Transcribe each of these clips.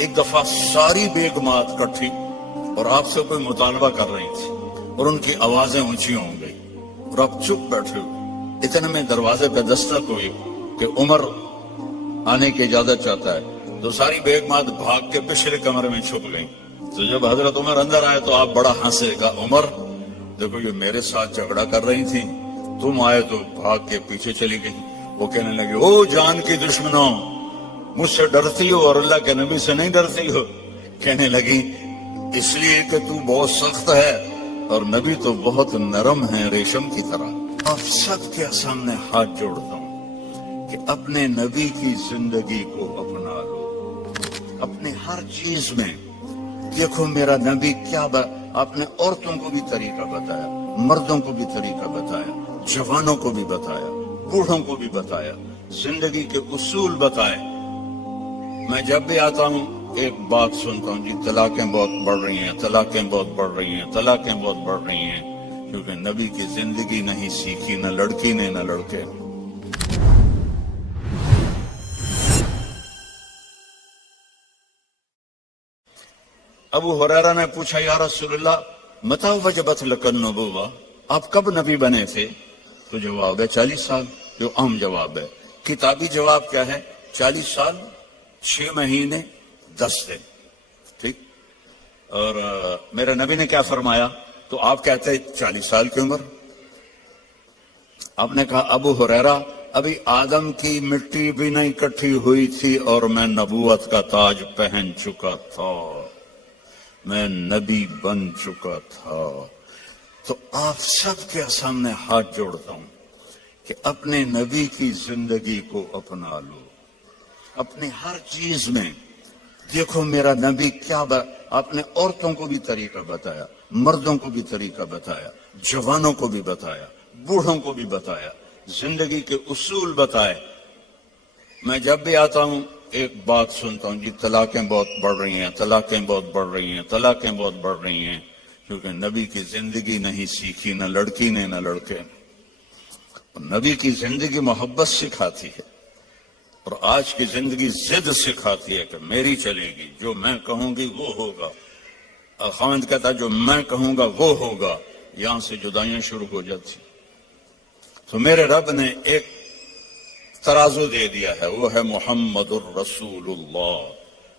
ایک دفعہ ساری بیگمات کٹھی اور آپ سے کوئی مطالبہ کر رہی تھی اور ان کی آوازیں اونچی ہو گئی اور آپ چپ بیٹھے ہوئے. اتنے میں دروازے پہ دستک ہوئی کہ عمر آنے کی اجازت چاہتا ہے. تو ساری بیگمات بھاگ کے پچھلے کمرے میں چھپ گئیں. تو جب حضرت عمر اندر آئے تو آپ بڑا ہنسے. کہا عمر دیکھو یہ میرے ساتھ جھگڑا کر رہی تھی, تم آئے تو بھاگ کے پیچھے چلی گئی. وہ کہنے لگے او جان کی دشمنوں, مجھ سے ڈرتی ہو اور اللہ کے نبی سے نہیں ڈرتی ہو. کہنے لگی اس لیے کہ تو بہت سخت ہے اور نبی تو بہت نرم ہے ریشم کی طرح. آپ سب کے سامنے ہاتھ جوڑتا ہوں کہ اپنے نبی کی زندگی کو اپنا لو. اپنے ہر چیز میں دیکھو میرا نبی کیا آپ نے عورتوں کو بھی طریقہ بتایا, مردوں کو بھی طریقہ بتایا, جوانوں کو بھی بتایا, بوڑھوں کو بھی بتایا, زندگی کے اصول بتائے. میں جب بھی آتا ہوں ایک بات سنتا ہوں, جی طلاقیں بہت بڑھ رہی ہیں, طلاقیں بہت بڑھ رہی ہیں, طلاقیں بہت بڑھ رہی ہیں, کیونکہ نبی کی زندگی نہیں سیکھی نہ لڑکی نے نہ لڑکے. ابو ہریرہ نے پوچھا یا رسول اللہ متی وجبت لک النبوہ, آپ کب نبی بنے تھے؟ تو جواب ہے 40 سال, جو عام جواب ہے. کتابی جواب کیا ہے؟ 40 سال 6 مہینے 10 دن. ٹھیک. اور میرے نبی نے کیا فرمایا؟ تو آپ کہتے 40 سال کی عمر. آپ نے کہا ابو ہریرہ ابھی آدم کی مٹی بھی نہیں اکٹھی ہوئی تھی اور میں نبوت کا تاج پہن چکا تھا, میں نبی بن چکا تھا. تو آپ سب کے سامنے ہاتھ جوڑتا ہوں کہ اپنے نبی کی زندگی کو اپنا لو. اپنے ہر چیز میں دیکھو میرا نبی کیا آپ نے عورتوں کو بھی طریقہ بتایا, مردوں کو بھی طریقہ بتایا, جوانوں کو بھی بتایا, بوڑھوں کو بھی بتایا, زندگی کے اصول بتائے. میں جب بھی آتا ہوں ایک بات سنتا ہوں, جی طلاقیں بہت بڑھ رہی ہیں, طلاقیں بہت بڑھ رہی ہیں, طلاقیں بہت بڑھ رہی ہیں, کیونکہ نبی کی زندگی نہیں سیکھی نہ لڑکی نے نہ لڑکے. نبی کی زندگی محبت سکھاتی ہے اور آج کی زندگی ضد سکھاتی ہے کہ میری چلے گی, جو میں کہوں گی وہ ہوگا. خاوند کہتا ہے جو میں کہوں گا وہ ہوگا. یہاں سے جدائیاں شروع ہو جاتی. تو میرے رب نے ایک ترازو دے دیا ہے, وہ ہے محمد الرسول اللہ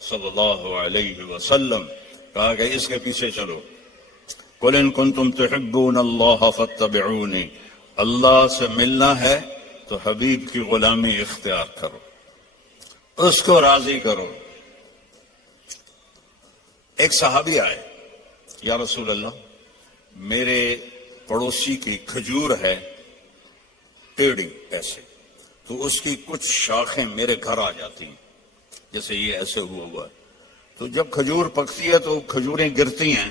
صلی اللہ علیہ وسلم. کہا کہ اس کے پیچھے چلو. قل ان کنتم تحبون اللہ فاتبعونی, اللہ سے ملنا ہے تو حبیب کی غلامی اختیار کرو, اس کو راضی کرو. ایک صحابی آئے, یا رسول اللہ میرے پڑوسی کی کھجور ہے ٹیڑھی ایسے, تو اس کی کچھ شاخیں میرے گھر آ جاتی ہیں, جیسے یہ ایسے ہوا ہے. تو جب کھجور پکتی ہے تو کھجوریں گرتی ہیں,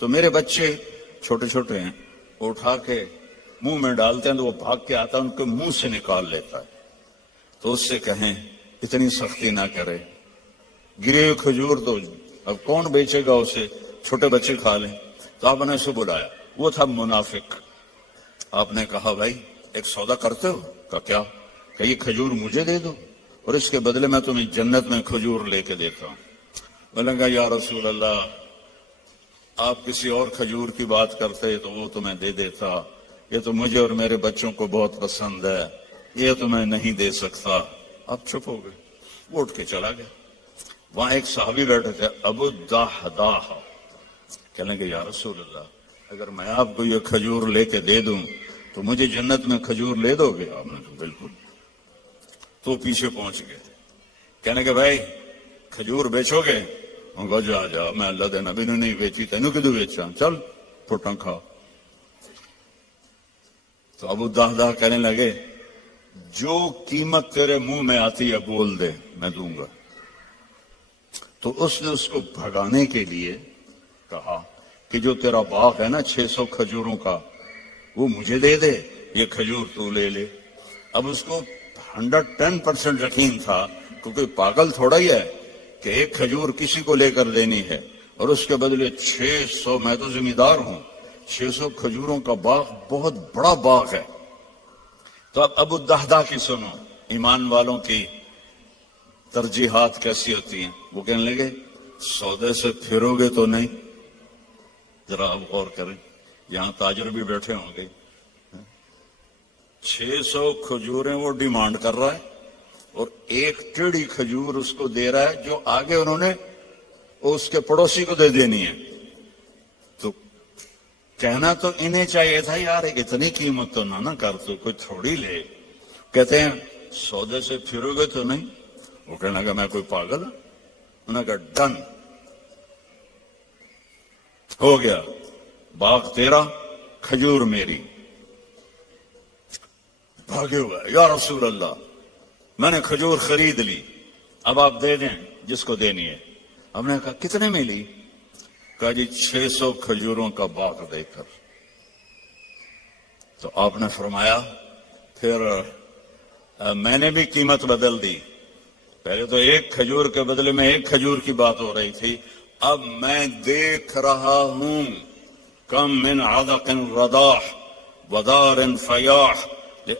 تو میرے بچے چھوٹے چھوٹے ہیں, اٹھا کے منہ میں ڈالتے ہیں تو وہ بھاگ کے آتا ہے, ان کے منہ سے نکال لیتا ہے. تو اس سے کہیں اتنی سختی نہ کرے, گرے ہوئے کھجور تو اب کون بیچے گا اسے, چھوٹے بچے کھا لیں. تو آپ نے اسے بلایا, وہ تھا منافق. آپ نے کہا بھائی ایک سودا کرتے ہو؟ کہا کیا؟ کہ یہ کھجور مجھے دے دو اور اس کے بدلے میں تمہیں جنت میں کھجور لے کے دیتا ہوں. بولے گا یا رسول اللہ آپ کسی اور کھجور کی بات کرتے تو وہ تمہیں دے دیتا, یہ تو مجھے اور میرے بچوں کو بہت پسند ہے, یہ تو میں نہیں دے سکتا. آپ چپ ہو گئے, وہ اٹھ کے چلا گیا. وہاں ایک صحابی بیٹھے تھے ابو الدحداح, کہنے کہ یا رسول اللہ اگر میں آپ کو یہ کھجور لے کے دے دوں تو مجھے جنت میں کھجور لے دو گے؟ آپ نے کہا بالکل. تو پیچھے پہنچ گئے, کہنے کہ بھائی کھجور بیچو گے؟ جا جا, میں اللہ دے نبی نے نہیں بیچی, تینوں کدو بیچا, چل پھٹا کھا. تو ابو الدحداح کہنے لگے جو قیمت تیرے منہ میں آتی ہے بول دے, میں دوں گا. تو اس نے اس کو بھگانے کے لیے کہا کہ جو تیرا باغ ہے نا 600 کھجوروں کا, وہ مجھے دے دے, یہ کھجور تو لے لے. اب اس کو 110% یقین تھا, کیونکہ پاگل تھوڑا ہی ہے کہ ایک کھجور کسی کو لے کر دینی ہے اور اس کے بدلے 600, میں تو ذمہ دار ہوں, 600 کھجوروں کا باغ بہت بڑا باغ ہے. تو اب ابو الدحداح کی سنو, ایمان والوں کی ترجیحات کیسی ہوتی ہیں. وہ کہنے لگے سودے سے پھرو گے تو نہیں. ذرا آپ غور کریں, یہاں تاجر بھی بیٹھے ہوں گے. 600 کھجوریں وہ ڈیمانڈ کر رہا ہے اور ایک ٹیڑھی کھجور اس کو دے رہا ہے جو آگے انہوں نے اس کے پڑوسی کو دے دینی ہے. تو کہنا تو انہیں چاہیے تھا یار اتنی قیمت تو نہ کر, تو کوئی تھوڑی لے. کہتے ہیں سودے سے پھرو گے تو نہیں. وہ کہنے لگا میں کوئی پاگل ہوں. انہوں نے کہا ڈن ہو گیا, باغ تیرا کھجور میری. بھاگے ہوئے یا رسول اللہ میں نے کھجور خرید لی, اب آپ دے دیں جس کو دینی ہے. ہم نے کہا کتنے میں لی؟ کہا جی 600 کھجوروں کا باغ دے کر. تو آپ نے فرمایا پھر میں نے بھی قیمت بدل دی. پہلے تو ایک کھجور کے بدلے میں ایک کھجور کی بات ہو رہی تھی, اب میں دیکھ رہا ہوں کم من عدق رداح ودار فیاح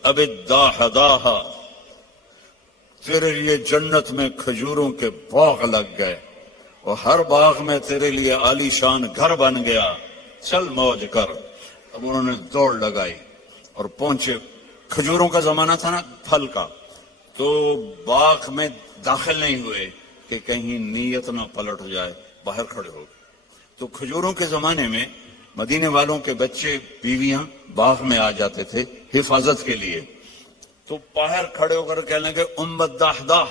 اب الداح داہا. تیرے لیے جنت میں کھجوروں کے باغ لگ گئے اور ہر باغ میں تیرے لیے عالی شان گھر بن گیا, چل موج کر. اب انہوں نے دوڑ لگائی اور پہنچے. کھجوروں کا زمانہ تھا نا, پھل کا, تو باغ میں داخل نہیں ہوئے کہ کہیں نیت نہ پلٹ جائے, باہر کھڑے ہو گئے. تو کھجوروں کے زمانے میں مدینے والوں کے بچے بیویاں باغ میں آ جاتے تھے حفاظت کے لیے. تو باہر کھڑے ہو کر کہنے لگے امت دہدا,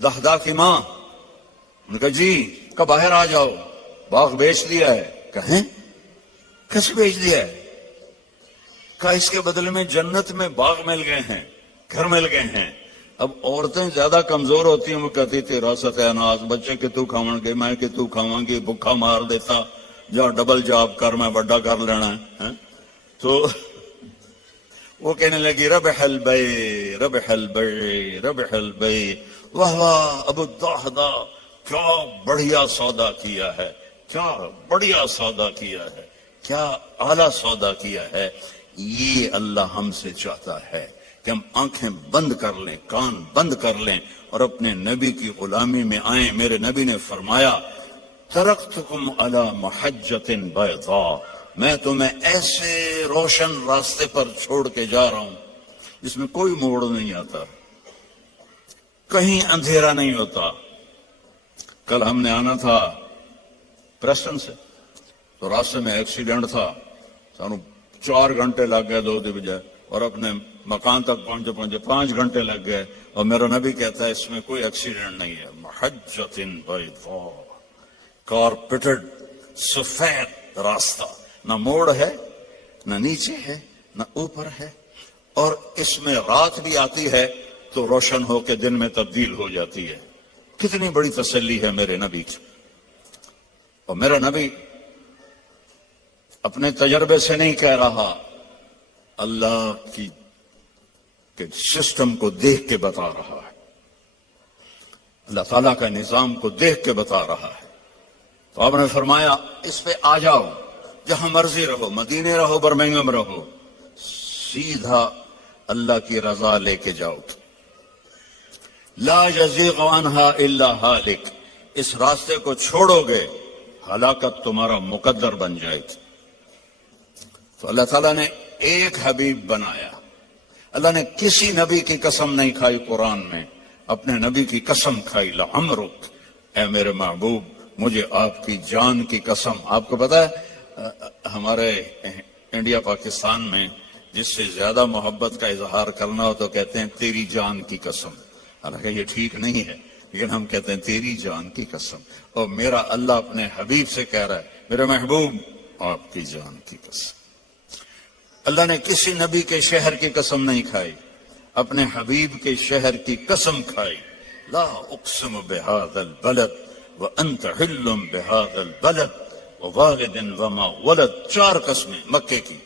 دہدا کی ماں. ان کا جی کہ باہر آ جاؤ, باغ بیچ دیا ہے. کہیں کیسے بیچ دیا ہے؟ کہ اس کے بدلے میں جنت میں باغ مل گئے ہیں, گھر مل گئے ہیں. اب عورتیں زیادہ کمزور ہوتی ہیں, وہ کہتی تھی راست ہے اناز, بچے کہ تو کھاون گے میں کہ تو کھاواں گی, بھوکا مار دیتا, جا ڈبل جاب کر میں بڑا کر لینا ہے. تو وہ کہنے لگی ربح البیع ربح البیع ربح البیع. واہ واہ ابو الدہدا, کیا بڑھیا سودا کیا ہے, کیا بڑھیا سودا کیا ہے, کیا اعلیٰ سودا کیا ہے. یہ اللہ ہم سے چاہتا ہے کہ ہم آنکھیں بند کر لیں, کان بند کر لیں اور اپنے نبی کی غلامی میں آئیں. میرے نبی نے فرمایا ترکتکم علی محجۃ بیضاء, میں تمہیں ایسے روشن راستے پر چھوڑ کے جا رہا ہوں جس میں کوئی موڑ نہیں آتا, کہیں اندھیرا نہیں ہوتا. کل ہم نے آنا تھا پریسٹن سے, تو راستے میں ایکسیڈنٹ تھا, سانو 4 گھنٹے لگ گئے 2 دی بجائے, اور اپنے مکان تک پہنچے 5 گھنٹے لگ گئے. اور میرا نبی کہتا ہے اس میں کوئی ایکسیڈنٹ نہیں ہے. محجۃ بیضاء, کارپیٹڈ سفید راستہ, نہ موڑ ہے نہ نیچے ہے نہ اوپر ہے, اور اس میں رات بھی آتی ہے تو روشن ہو کے دن میں تبدیل ہو جاتی ہے. کتنی بڑی تسلی ہے میرے نبی کی. اور میرا نبی اپنے تجربے سے نہیں کہہ رہا, اللہ کی سسٹم کو دیکھ کے بتا رہا ہے, اللہ تعالیٰ کا نظام کو دیکھ کے بتا رہا ہے. تو آپ نے فرمایا اس پہ آ جاؤ, جہاں مرضی رہو, مدینے رہو برمنگم رہو, سیدھا اللہ کی رضا لے کے جاؤ. لا یزیغ عنہا الا ہالک, اس راستے کو چھوڑو گے ہلاکت تمہارا مقدر بن جائے گی. تو اللہ تعالیٰ نے ایک حبیب بنایا. اللہ نے کسی نبی کی قسم نہیں کھائی قرآن میں, اپنے نبی کی قسم کھائی. لعمرک, اے میرے محبوب مجھے آپ کی جان کی قسم. آپ کو پتا ہے ہمارے انڈیا پاکستان میں جس سے زیادہ محبت کا اظہار کرنا ہو تو کہتے ہیں تیری جان کی قسم. حالانکہ یہ ٹھیک نہیں ہے, لیکن ہم کہتے ہیں تیری جان کی قسم. اور میرا اللہ اپنے حبیب سے کہہ رہا ہے میرے محبوب آپ کی جان کی قسم. اللہ نے کسی نبی کے شہر کی قسم نہیں کھائی, اپنے حبیب کے شہر کی قسم کھائی. لا اقسم بهذا البلد وانت حل بهذا البلد ووالد وما ولد, 4 قسمیں مکے کی.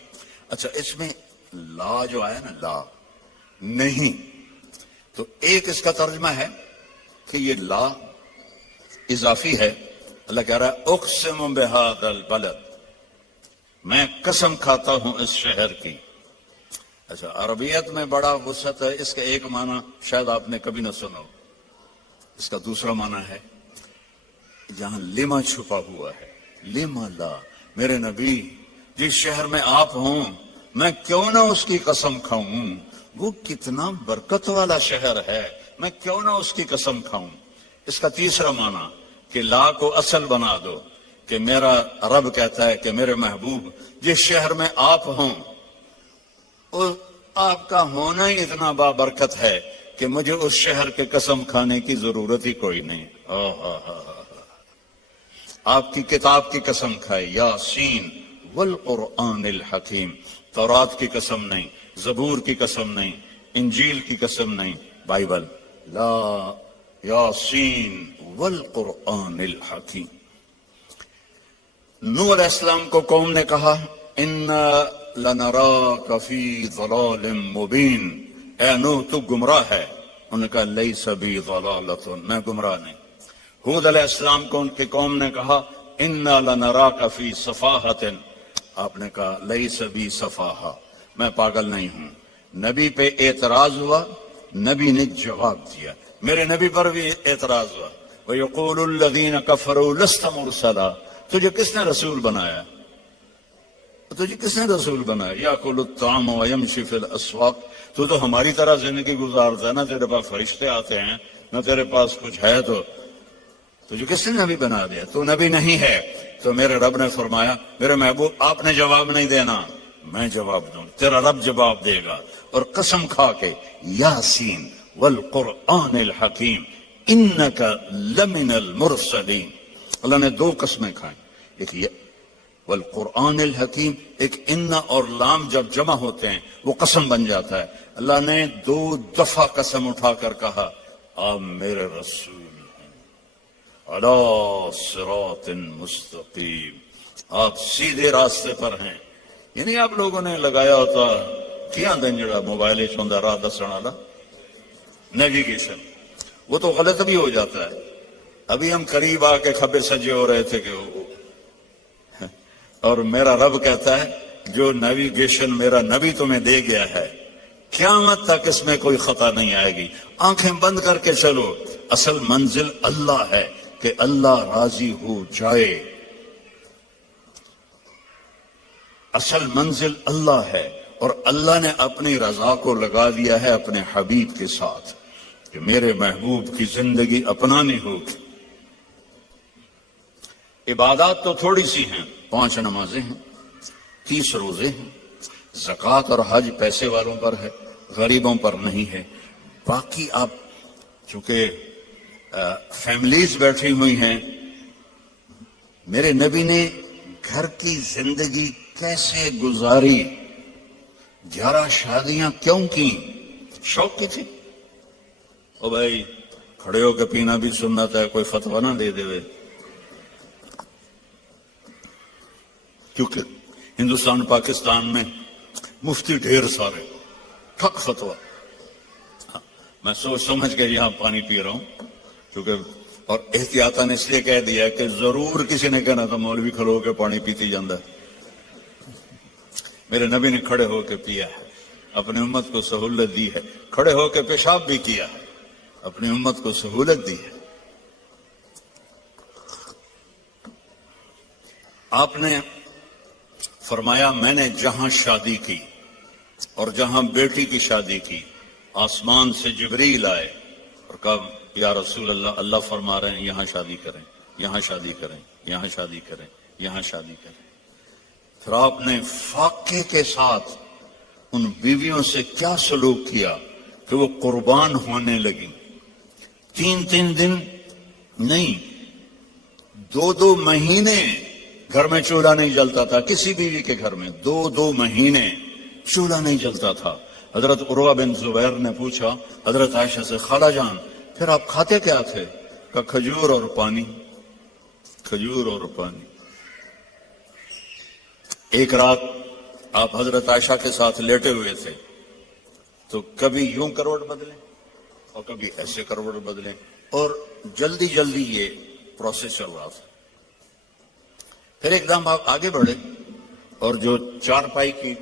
اچھا اس میں لا جو آیا نا, لا نہیں, تو ایک اس کا ترجمہ ہے کہ یہ لا اضافی ہے. اللہ کہہ رہا ہے اقسم بهذا البلد, میں قسم کھاتا ہوں اس شہر کی. اچھا عربیت میں بڑا وسعت ہے, اس کا ایک معنی شاید آپ نے کبھی نہ سنا. اس کا دوسرا معنی ہے جہاں لما چھپا ہوا ہے، لما لا، میرے نبی جس شہر میں آپ ہوں میں کیوں نہ اس کی قسم کھاؤں، وہ کتنا برکت والا شہر ہے، میں کیوں نہ اس کی قسم کھاؤں۔ اس کا تیسرا معنی کہ لا کو اصل بنا دو، کہ میرا رب کہتا ہے کہ میرے محبوب جس شہر میں آپ ہوں آپ کا ہونا ہی اتنا بابرکت ہے کہ مجھے اس شہر کے قسم کھانے کی ضرورت ہی کوئی نہیں۔ آپ کی کتاب کی قسم کھائے، یاسین والقرآن الحکیم، تورات کی قسم نہیں، زبور کی قسم نہیں، انجیل کی قسم نہیں، بائبل، لا یاسین والقرآن الحکیم۔ نوح علیہ السلام کو قوم نے کہا اِنَّا لَنَرَاكَ فِي ضَلَالٍ مُبِينٍ، اے نوح تو گمراہ ہے۔ انہوں نے کہا لَيْسَ بِي ضَلَالَةٌ، میں گمراہ نہیں۔ ہود علیہ السلام کو ان کی قوم نے کہا اِنَّا لَنَرَاكَ فِي صَفَاحَةٍ، آپ نے کہا لَيْسَ بِي صَفَاحَةٌ، میں پاگل نہیں ہوں۔ نبی پہ اعتراض ہوا، نبی نے جواب دیا، میرے نبی پر بھی اعتراض ہوا۔ وَيَقُولُ الَّذِينَ كَفَرُوا لَسْتَ مُرْسَلًا، تجھے کس نے رسول بنایا؟ تجھے کس نے رسول بنایا؟ یاکل الطعام ویمشی فی الاسواق، تو ہماری طرح زندگی گزارتا ہے، نہ تیرے پاس فرشتے آتے ہیں نہ تیرے پاس کچھ ہے، تو تجھے کس نے نبی بنا دیا؟ تو نبی نہیں ہے۔ تو میرے رب نے فرمایا میرے محبوب آپ نے جواب نہیں دینا، میں جواب دوں، تیرا رب جواب دے گا۔ اور قسم کھا کے یاسین والقرآن الحکیم انک لمن المرسلین، اللہ نے دو قسمیں کھائیں، ایک یہ والقرآن الحکیم، ایک ان اور لام جب جمع ہوتے ہیں وہ قسم بن جاتا ہے۔ اللہ نے دو دفعہ قسم اٹھا کر کہا آپ میرے رسول ہیں، علی صراط مستقیم، آپ سیدھے راستے پر ہیں۔ یعنی آپ لوگوں نے لگایا ہوتا کیا دنجڑا موبائل چوندا راہ دسن والا نیویگیشن، وہ تو غلط بھی ہو جاتا ہے۔ ابھی ہم قریب آ کے کھبے سجے ہو رہے تھے کہ اور میرا رب کہتا ہے جو نیویگیشن میرا نبی تمہیں دے گیا ہے قیامت تک اس میں کوئی خطا نہیں آئے گی، آنکھیں بند کر کے چلو، اصل منزل اللہ ہے کہ اللہ راضی ہو جائے، اصل منزل اللہ ہے، اور اللہ نے اپنی رضا کو لگا دیا ہے اپنے حبیب کے ساتھ کہ میرے محبوب کی زندگی اپنانی ہوگی۔ عبادات تو تھوڑی سی ہیں، 5 نمازیں ہیں، 30 روزے ہیں، زکوٰۃ اور حج پیسے والوں پر ہے، غریبوں پر نہیں ہے۔ باقی آپ چونکہ فیملیز بیٹھی ہوئی ہیں، میرے نبی نے گھر کی زندگی کیسے گزاری، 11 شادیاں کیوں کی؟ شوق کی تھی۔ او بھائی کھڑے ہو کے پینا بھی سنت ہے، کوئی فتویٰ نہ دے دے، کیونکہ ہندوستان پاکستان میں مفتی ڈھیر سارے، ٹھک فتویٰ۔ میں سوچ سمجھ کے یہاں پانی پی رہا ہوں، کیونکہ اور احتیاطاً اس لیے کہہ دیا کہ ضرور کسی نے کہنا تو مولوی کھڑے ہو کے پانی پیتی جاندہ ہے۔ میرے نبی نے کھڑے ہو کے پیا ہے، اپنی امت کو سہولت دی ہے، کھڑے ہو کے پیشاب بھی کیا ہے، اپنی امت کو سہولت دی ہے۔ آپ نے فرمایا میں نے جہاں شادی کی اور جہاں بیٹی کی شادی کی، آسمان سے جبریل آئے اور کہا یا رسول اللہ، اللہ فرما رہے ہیں یہاں شادی کریں، یہاں شادی کریں، یہاں شادی کریں، یہاں شادی کریں۔ پھر آپ نے فاقے کے ساتھ ان بیویوں سے کیا سلوک کیا کہ وہ قربان ہونے لگی۔ 3 دن نہیں، 2 مہینے گھر میں چولہا نہیں جلتا تھا، کسی بیوی کے گھر میں 2 مہینے چولہا نہیں جلتا تھا۔ حضرت عروہ بن زبیر نے پوچھا حضرت عائشہ سے، خالہ جان پھر آپ کھاتے کیا تھے؟ کہا کھجور اور پانی، کھجور اور پانی۔ ایک رات آپ حضرت عائشہ کے ساتھ لیٹے ہوئے تھے تو کبھی یوں کروٹ بدلیں اور کبھی ایسے کروٹ بدلیں، اور جلدی جلدی یہ پروسیس چل رہا تھا۔ پھر ایک دم آپ آگے بڑھے اور جو چارپائی کی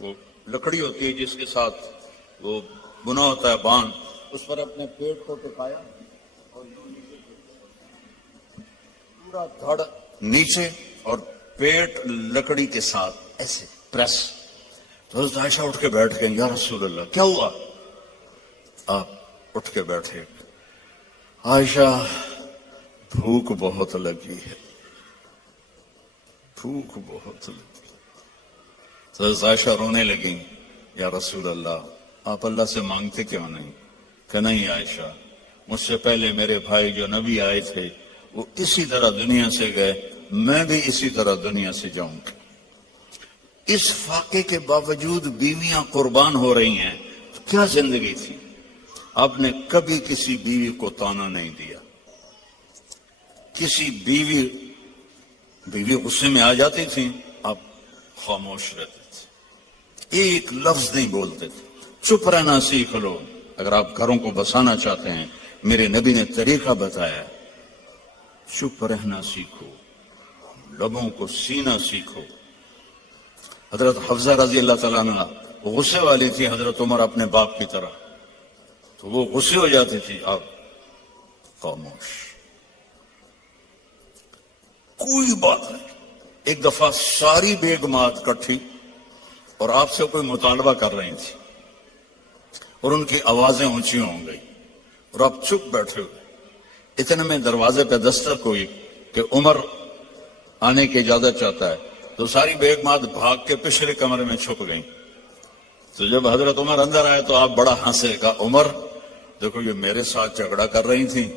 وہ لکڑی ہوتی ہے جس کے ساتھ وہ بنا ہوتا ہے باندھ، اس پر اپنے پیٹ کو ٹکایا اور پورا دھڑ نیچے اور پیٹ لکڑی کے ساتھ ایسے پریس. تو حضرت عائشہ اٹھ کے بیٹھ گئے. یا رسول اللہ کیا ہوا؟ آپ اٹھ کے بیٹھے. عائشہ بھوک بہت لگی ہے, بھوک بہت لگی. تو حضرت عائشہ رونے لگی. یا رسول اللہ آپ اللہ سے مانگتے کیوں نہیں؟ کہ نہیں عائشہ, مجھ سے پہلے میرے بھائی جو نبی آئے تھے وہ اسی طرح دنیا سے گئے, میں بھی اسی طرح دنیا سے جاؤں گا. اس فاقے کے باوجود بیویاں قربان ہو رہی ہیں تو کیا زندگی تھی. آپ نے کبھی کسی بیوی کو طعنہ نہیں دیا. کسی بیوی غصے میں آ جاتی تھی, آپ خاموش رہتے تھے, ایک لفظ نہیں بولتے تھے. چپ رہنا سیکھ لو. اگر آپ گھروں کو بسانا چاہتے ہیں, میرے نبی نے طریقہ بتایا. چپ رہنا سیکھو, لبوں کو سینا سیکھو. حضرت حفصہ رضی اللہ تعالیٰ عنہ غصے والی تھی حضرت عمر اپنے باپ کی طرح, تو وہ غصے ہو جاتی تھی, آپ خاموش, کوئی بات نہیں. ایک دفعہ ساری بیگمات کٹھی اور آپ سے کوئی مطالبہ کر رہی تھی اور ان کی آوازیں اونچی ہو گئی اور آپ چپ بیٹھے ہوئے. اتنے میں دروازے پہ دستک ہوئی کہ عمر آنے کی اجازت چاہتا ہے. تو ساری بیگمات بھاگ کے پچھلے کمرے میں چھپ گئیں. تو جب حضرت عمر اندر آئے تو آپ بڑا ہنسے. کہا عمر دیکھو یہ میرے ساتھ جھگڑا کر رہی تھی,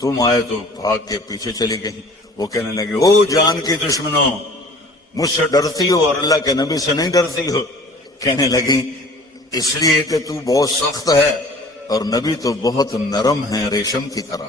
تم آئے تو بھاگ کے پیچھے چلی گئی. وہ کہنے لگے او جان کی دشمنوں, مجھ سے ڈرتی ہو اور اللہ کے نبی سے نہیں ڈرتی ہو. کہنے لگی اس لیے کہ تو بہت سخت ہے اور نبی تو بہت نرم ہے, ریشم کی طرح.